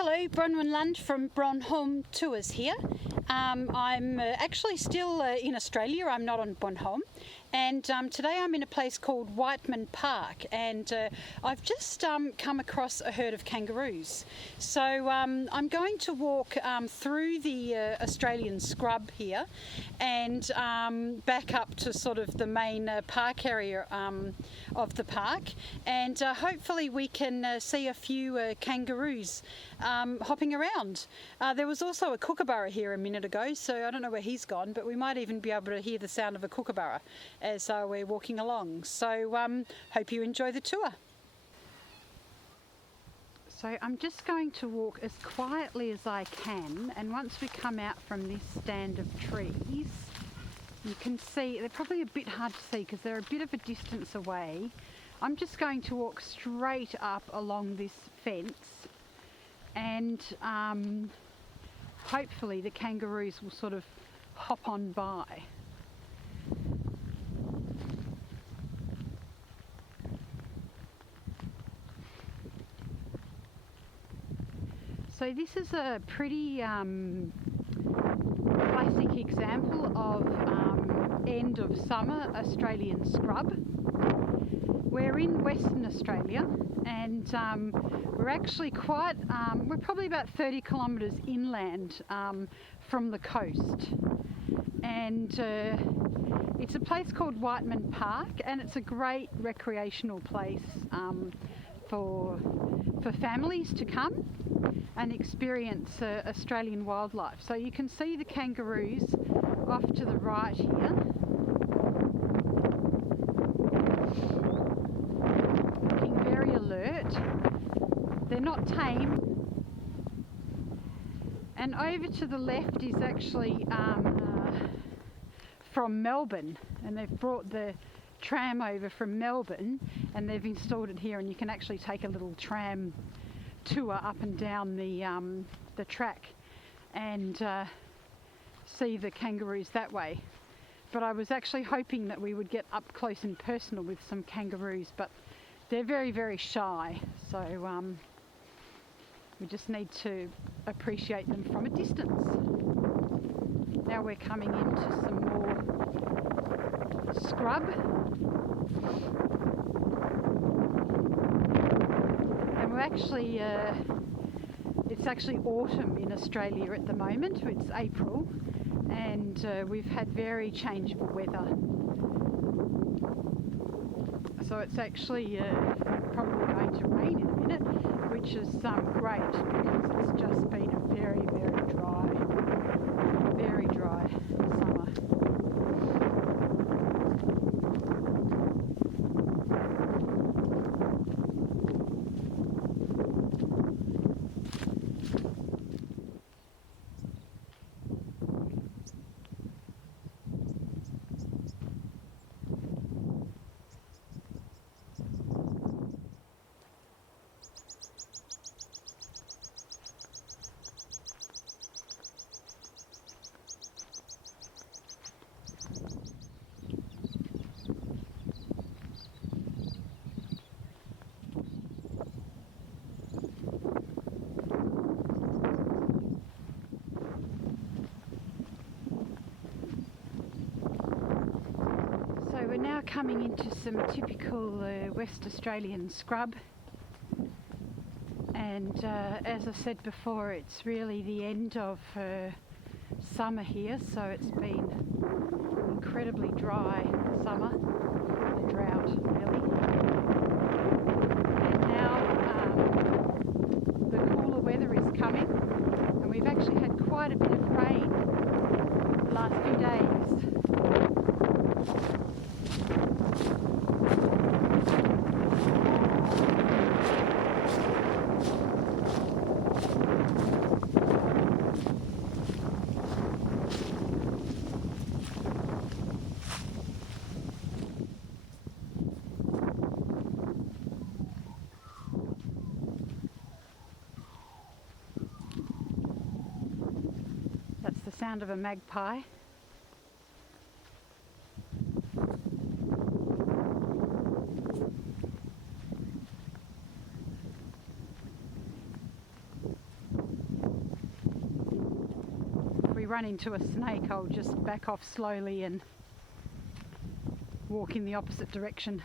Hello, Bronwynlund from BronHolm Tours here. I'm actually still in Australia. I'm not on BronHolm, and today I'm in a place called Whiteman Park, and I've just come across a herd of kangaroos. So I'm going to walk through the Australian scrub here and back up to sort of the main park area of the park, and hopefully we can see a few kangaroos hopping around. There was also a kookaburra here a minute ago, so I don't know where he's gone, but we might even be able to hear the sound of a kookaburra as we're walking along. So hope you enjoy the tour. So I'm just going to walk as quietly as I can, and once we come out from this stand of trees, you can see they're probably a bit hard to see because they're a bit of a distance away. I'm just going to walk straight up along this fence, and hopefully the kangaroos will sort of hop on by. So this is a pretty classic example of end of summer Australian scrub. We're in Western Australia, and we're actually we're probably about 30 kilometres inland from the coast, and it's a place called Whiteman Park, and it's a great recreational place for families to come and experience Australian wildlife. So you can see the kangaroos off to the right here. Looking very alert. They're not tame. And over to the left is actually from Melbourne, and they've brought the tram over from Melbourne and they've installed it here, and you can actually take a little tram tour up and down the track and see the kangaroos that way. But I was actually hoping that we would get up close and personal with some kangaroos, but they're very, very shy, so we just need to appreciate them from a distance. Now we're coming into some more scrub, and we're actually it's actually autumn in Australia at the moment. It's April, and we've had very changeable weather, so it's actually probably going to rain in a minute, which is great because it's just been a very, very dry summer. We're now coming into some typical West Australian scrub, and as I said before, it's really the end of summer here, so it's been incredibly dry summer, a drought really, and now the cooler weather is coming, and we've actually had quite a bit of rain the last few days. That's the sound of a magpie. run into a snake, I'll just back off slowly and walk in the opposite direction.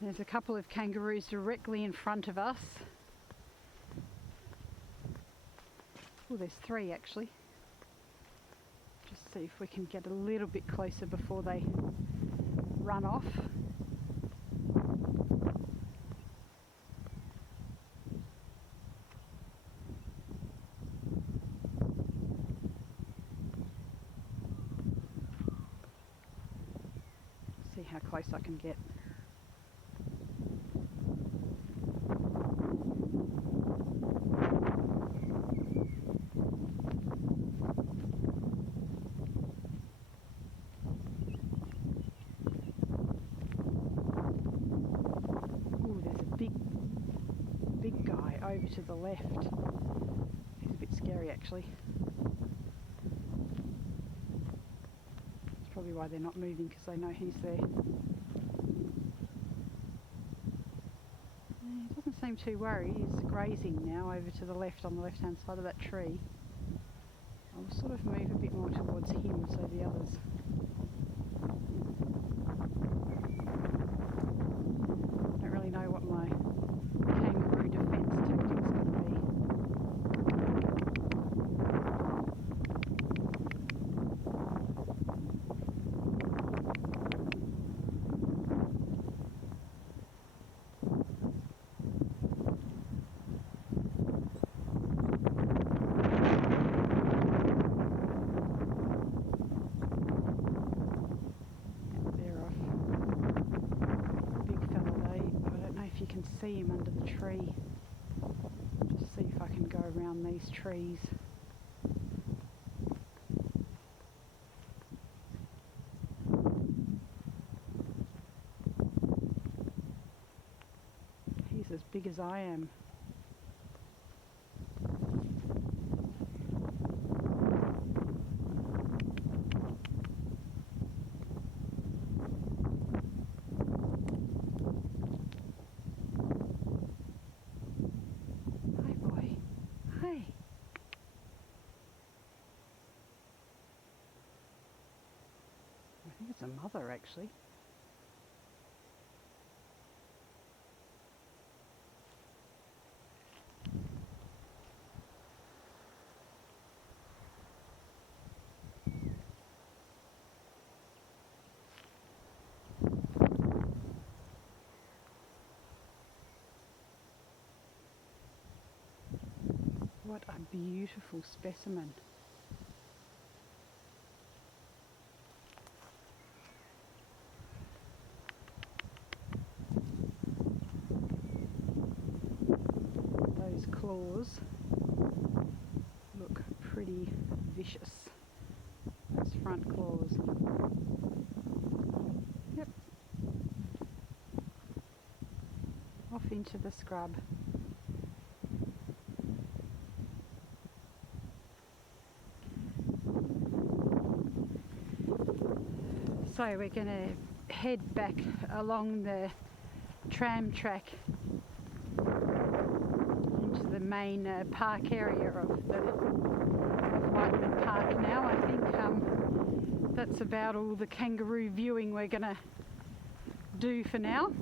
There's a couple of kangaroos directly in front of us. Oh, there's three actually. Just see if we can get a little bit closer before they run off. See how close I can get. Big guy over to the left. He's a bit scary actually. That's probably why they're not moving, because they know he's there. He doesn't seem too worried. He's grazing now over to the left on the left hand side of that tree. I'll sort of move a bit more towards him so the others don't really know what my kangaroo defence tactic's going to be. See him under the tree. Just see if I can go around these trees. He's as big as I am. I think it's a mother actually. What a beautiful specimen. Those claws look pretty vicious. Those front claws. Yep. Off into the scrub. So we're going to head back along the tram track into the main park area of Whiteman Park now. I think that's about all the kangaroo viewing we're going to do for now.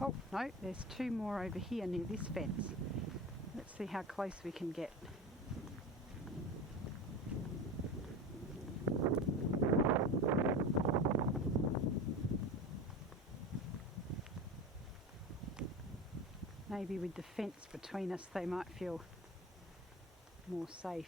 Oh, no, there's two more over here near this fence. Let's see how close we can get. Maybe with the fence between us they might feel more safe.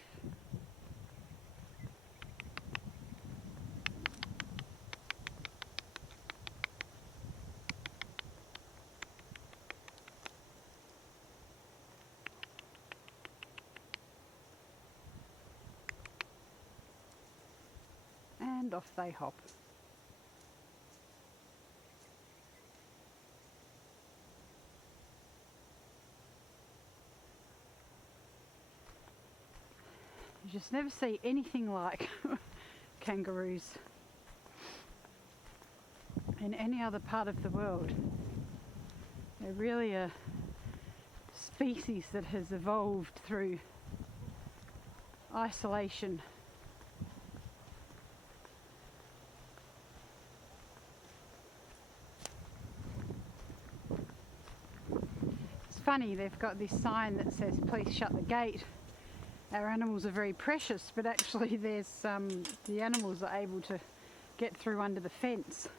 And off they hop. just never see anything like kangaroos in any other part of the world. They're really a species that has evolved through isolation. It's funny, they've got this sign that says please shut the gate. Our animals are very precious, but actually there's the animals are able to get through under the fence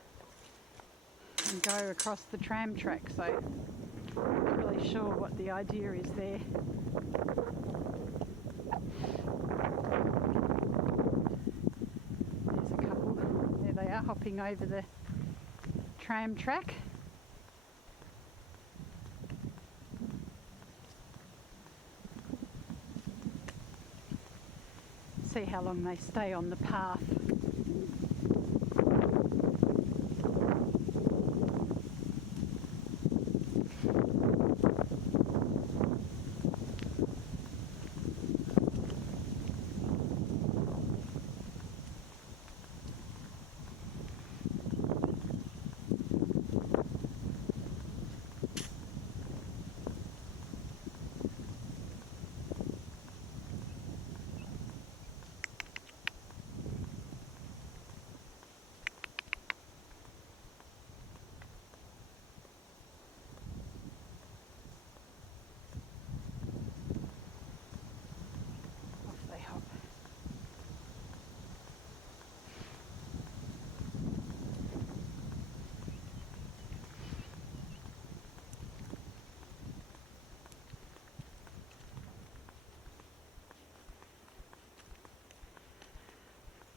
and go across the tram track, so I'm not really sure what the idea is there. There's a couple, there they are, hopping over the tram track. See how long they stay on the path.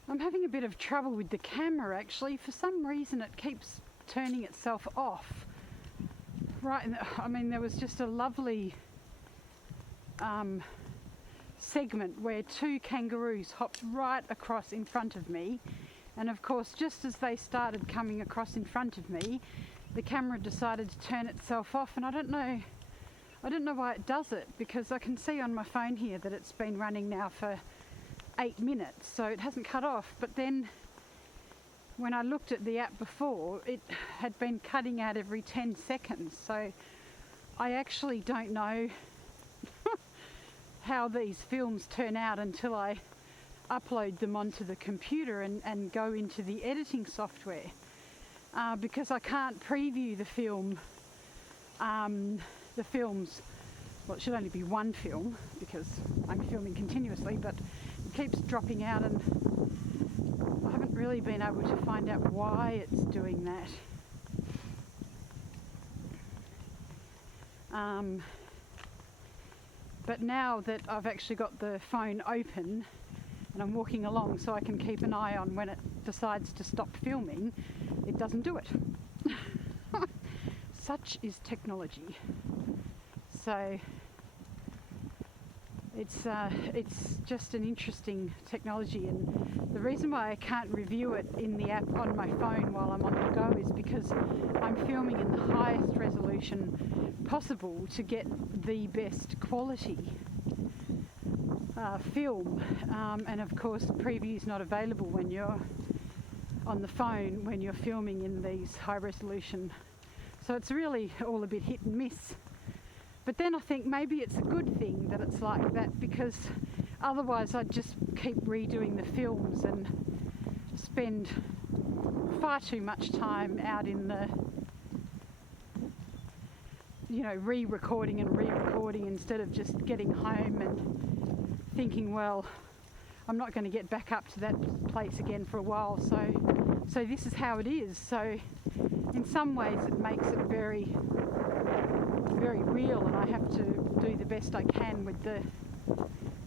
I'm having a bit of trouble with the camera actually. For some reason it keeps turning itself off. Right, I mean there was just a lovely segment where two kangaroos hopped right across in front of me, and of course just as they started coming across in front of me, the camera decided to turn itself off, and I don't know why it does it, because I can see on my phone here that it's been running now for 8 minutes, so it hasn't cut off. But then when I looked at the app before, it had been cutting out every 10 seconds, so I actually don't know how these films turn out until I upload them onto the computer and go into the editing software, because I can't preview the films. Well, it should only be one film because I'm filming continuously, but it keeps dropping out, and I haven't really been able to find out why it's doing that. But now that I've actually got the phone open and I'm walking along so I can keep an eye on when it decides to stop filming, it doesn't do it. Such is technology. So it's just an interesting technology, and the reason why I can't review it in the app on my phone while I'm on the go is because I'm filming in the highest resolution possible to get the best quality film, and of course preview is not available when you're on the phone when you're filming in these high resolution, so it's really all a bit hit and miss. But then I think maybe it's a good thing that it's like that, because otherwise I'd just keep redoing the films and spend far too much time out in the, you know, re-recording instead of just getting home and thinking, well, I'm not going to get back up to that place again for a while, so this is how it is. So in some ways it makes it very real, and I have to do the best I can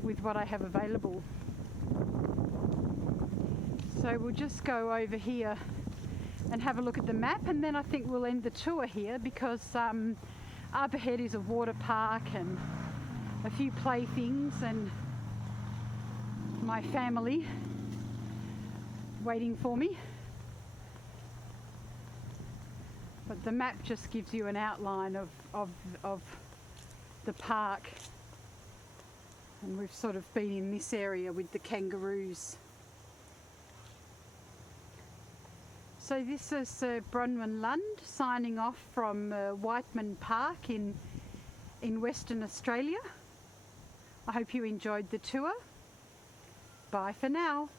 with what I have available. So we'll just go over here and have a look at the map, and then I think we'll end the tour here, because up ahead is a water park and a few playthings and my family waiting for me. But the map just gives you an outline of the park And we've sort of been in this area with the kangaroos. So this is Bronwynlund signing off from Whiteman Park in Western Australia. I hope you enjoyed the tour. Bye for now.